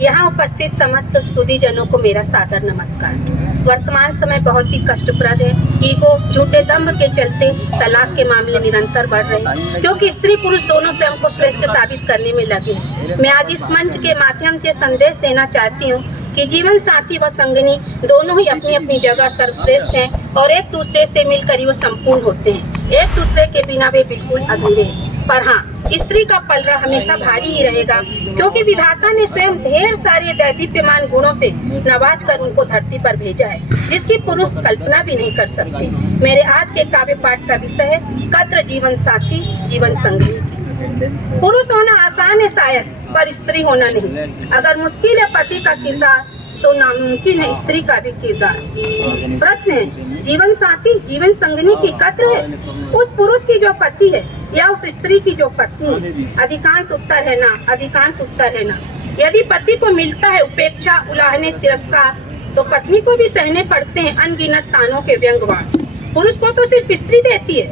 यहाँ उपस्थित समस्त सुधीजनों को मेरा सादर नमस्कार। वर्तमान समय बहुत ही कष्टप्रद है। ईगो, झूठे दंभ के चलते तलाक के मामले निरंतर बढ़ रहे हैं, क्योंकि स्त्री पुरुष दोनों स्वयं को श्रेष्ठ साबित करने में लगे हैं। मैं आज इस मंच के माध्यम से संदेश देना चाहती हूँ कि जीवन साथी व संगनी दोनों ही अपनी अपनी जगह सर्वश्रेष्ठ हैं और एक दूसरे से मिलकर ही वो संपूर्ण होते हैं। एक दूसरे के बिना वे बिल्कुल अधूरे हैं। पर हाँ, स्त्री का पलड़ा हमेशा भारी ही रहेगा, क्योंकि विधाता ने स्वयं ढेर सारे दैदीप्यमान गुणों से नवाज कर उनको धरती पर भेजा है, जिसकी पुरुष कल्पना भी नहीं कर सकते। मेरे आज के काव्य पाठ का विषय है कद्र जीवन साथी जीवन संगी। पुरुष होना आसान है शायद, पर स्त्री होना नहीं। अगर मुश्किल है पति का किरदार, तो नामुमकिन है स्त्री का भी किरदार। प्रश्न है, जीवन साथी जीवन संगनी की कद्र है उस पुरुष की जो पति है या उस स्त्री की जो पत्नी? अधिकांश उत्तर है ना। यदि पति को मिलता है उपेक्षा, उलाहने, तिरस्कार, तो पत्नी को भी सहने पड़ते हैं अनगिनत तानों के व्यंग्यवाद। पुरुष को तो सिर्फ स्त्री देती है,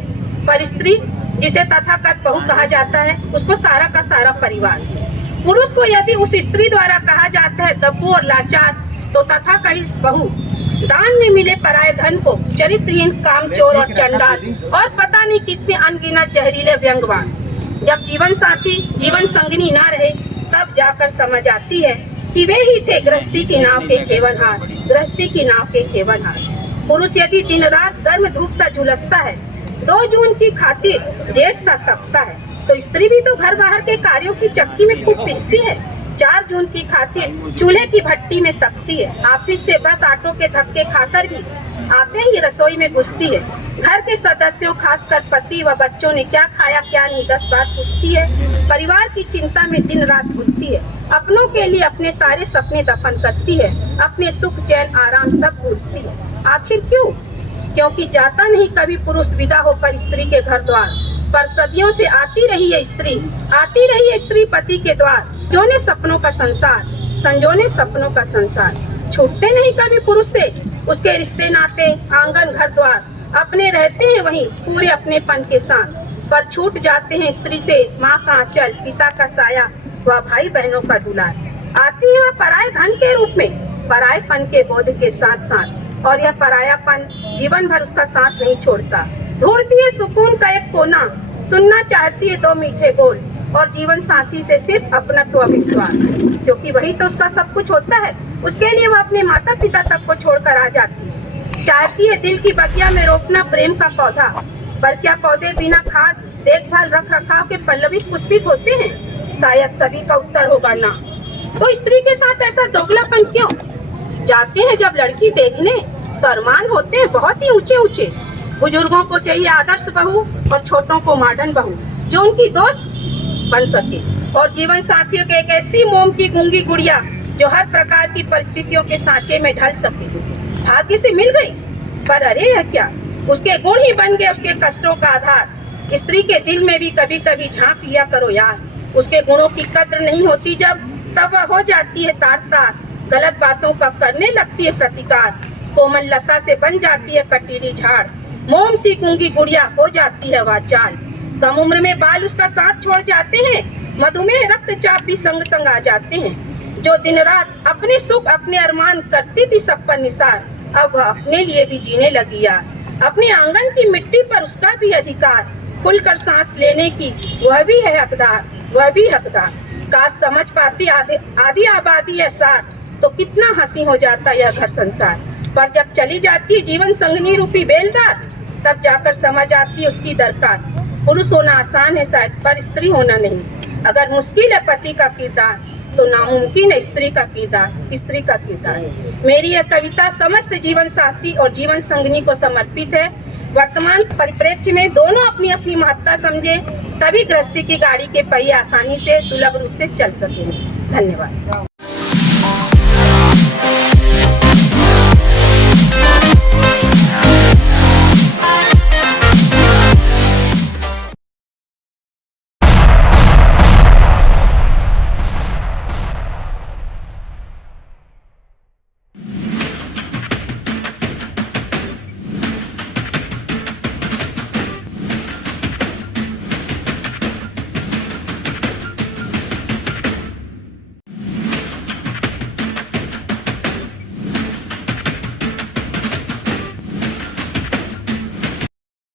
पर स्त्री जिसे तथाकथित बहू कहा जाता है, उसको सारा का सारा परिवार। पुरुष को यदि उस स्त्री द्वारा कहा जाता है दब्बू और लाचार, तो तथाकथित बहू दान में मिले पराये धन को चरित्रहीन, कामचोर और चंडाल और पता नहीं कितने अनगिनत जहरीले व्यंग्यवाद। जब जीवन साथी जीवन संगनी ना रहे, तब जाकर समझ आती है कि वे ही थे गृहस्थी की नाव के खेवनहार। पुरुष यदि दिन रात गर्म धूप सा झुलसता है, 2 जून की खातिर जेठ सा तपता है, तो स्त्री भी तो घर बाहर के कार्यों की चक्की में खूब पिसती है। 4 जून की खातिर चूल्हे की भट्टी में तपती है। ऑफिस से बस ऑटो के धक्के खाकर भी आते ही रसोई में घुसती है। घर के सदस्यों, खासकर पति व बच्चों ने क्या खाया क्या नहीं 10 बात पूछती है। परिवार की चिंता में दिन रात घुटती है। अपनों के लिए अपने सारे सपने दफन करती है। अपने सुख चैन आराम सब भूलती है। आखिर क्यों? क्योंकि जाता नहीं कभी पुरुष विदा होकर स्त्री के घर द्वार, पर सदियों से आती रही है स्त्री पति के द्वार। जोने सपनों का संसार, छूटते नहीं कभी पुरुष से उसके रिश्ते नाते, आंगन घर द्वार। अपने रहते हैं वहीं पूरे अपनेपन के साथ, पर छूट जाते हैं स्त्री से माँ का आंचल, पिता का साया व भाई बहनों का दुलार। आती है वह पराये धन के रूप में, परायेपन के बोध के साथ साथ, और यह परायापन जीवन भर उसका साथ नहीं छोड़ता। ढूंढती है सुकून का एक कोना, सुनना चाहती है 2 मीठे बोल, और जीवन साथी से सिर्फ अपनत्व विश्वास, क्योंकि वही तो उसका सब कुछ होता है। उसके लिए वह अपने माता पिता तक को छोड़कर आ जाती है। चाहती है दिल की बगिया में रोपना प्रेम का पौधा, पर क्या पौधे बिना खाद, देखभाल, रख रखाव के पल्लवित पुष्पित होते हैं? शायद सभी का उत्तर होगा ना। तो स्त्री के साथ ऐसा दोगलापन क्यों? जाते हैं जब लड़की देखने, तो अरमान होते हैं बहुत ही ऊंचे ऊंचे। बुजुर्गों को चाहिए आदर्श बहू और छोटों को मॉडर्न बहू, जो उनकी दोस्त बन सके। और जीवन साथियों के एक ऐसी मोम की गूंगी गुड़िया, जो हर प्रकार की परिस्थितियों के सांचे में ढल सके। भाग्य से मिल गई, पर अरे यह क्या, उसके गुण ही बन गए उसके कष्टों का आधार। स्त्री के दिल में भी कभी कभी झांक लिया करो यार। उसके गुणों की कद्र नहीं होती जब, तब वह हो जाती है तार, गलत बातों का करने लगती है प्रतिकार। कोमल लता से बन जाती है कटीली झाड़, मोम सी गूंगी गुड़िया हो जाती है वाचाल। कम उम्र में बाल उसका साथ छोड़ जाते हैं, मधुमेह रक्तचाप भी संग आ जाते हैं। जो दिन रात अपने सुख अपने अरमान करती थी सब पर निसार, अब वह अपने लिए भी जीने लगी यार। अपने आंगन की मिट्टी पर उसका भी अधिकार, खुलकर सांस लेने की वह भी है हकदार। काश समझ पाती आधी आबादी है साथ, तो कितना हंसी हो जाता यह घर संसार। पर जब चली जाती है जीवन संगनी रूपी बेलदार, तब जाकर समझ आती है उसकी दरकार। पुरुष होना आसान है शायद, पर स्त्री होना नहीं। अगर मुश्किल है पति का किरदार, तो नामुमकिन है स्त्री का किरदार। मेरी यह कविता समस्त जीवन साथी और जीवन संगनी को समर्पित है। वर्तमान परिप्रेक्ष्य में दोनों अपनी अपनी महत्ता समझे, तभी गृहस्थी की गाड़ी के पहिए आसानी से सुलभ रूप से चल सकेंगे। धन्यवाद।